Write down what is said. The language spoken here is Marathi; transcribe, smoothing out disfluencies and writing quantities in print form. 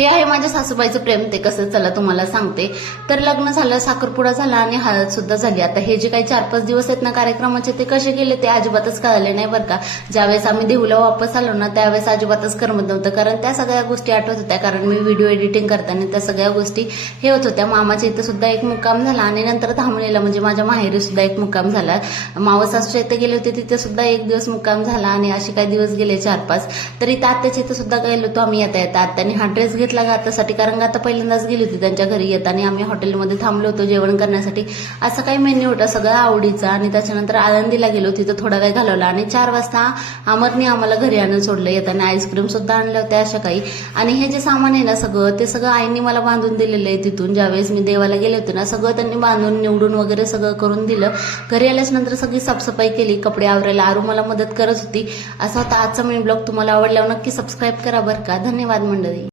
हे आहे माझ्या सासूबाईचं प्रेम. ते कसं चला तुम्हाला सांगते. तर लग्न झालं, साखरपुडा झाला आणि हळद सुद्धा झाली. आता हे जे काही 4-5 दिवस आहेत ना कार्यक्रमाचे, ते कसे गेले ते अजिबातच कळले नाही बरं का. ज्यावेळेस आम्ही देहूला वापस आलो ना त्यावेळेस अजिबातच करमत नव्हतं, कारण त्या सगळ्या गोष्टी आठवत होत्या. कारण मी व्हिडिओ एडिटिंग करताना त्या सगळ्या गोष्टी हे होत होत्या. मामाच्या इथं सुद्धा एक मुक्काम झाला आणि नंतर धामणीला म्हणजे माझ्या माहेरी सुद्धा एक मुक्काम झाला. मावस सासूच्या इथे गेले होते, तिथे सुद्धा एक दिवस मुक्काम झाला आणि असे काही दिवस गेले 4-5. तरी आत्याच्या इथं सुद्धा गेलो होतो आम्ही येता येता. आत्याने हा ड्रेस घेतला गातासाठी, कारण गाता पहिल्यांदाच गेली होती त्यांच्या घरी येताना. आम्ही हॉटेलमध्ये थांबलो होतो जेवण करण्यासाठी. असं काही मेन्यू होता सगळा आवडीचा. आणि त्याच्यानंतर आळंदीला गेलो, तिथं थोडा वेळ घालवला आणि 4 वाजता अमरने आम्हाला घरी आणून सोडलं. येताना आईस्क्रीम सुद्धा आणल्या होत्या अशा काही. आणि हे जे सामान आहे ना सगळं, ते सगळं आईने मला बांधून दिलेलं आहे. तिथून ज्यावेळेस मी देवाला गेले होते ना, सगळं त्यांनी बांधून निवडून वगैरे सगळं करून दिलं. घरी आल्याच नंतर सगळी साफसफाई केली, कपडे आवरायला आरू मला मदत करत होती. असा होता आजचा मिनी ब्लॉग. तुम्हाला आवडल्यावर नक्की सबस्क्राईब करा बरं का. धन्यवाद मंडळी.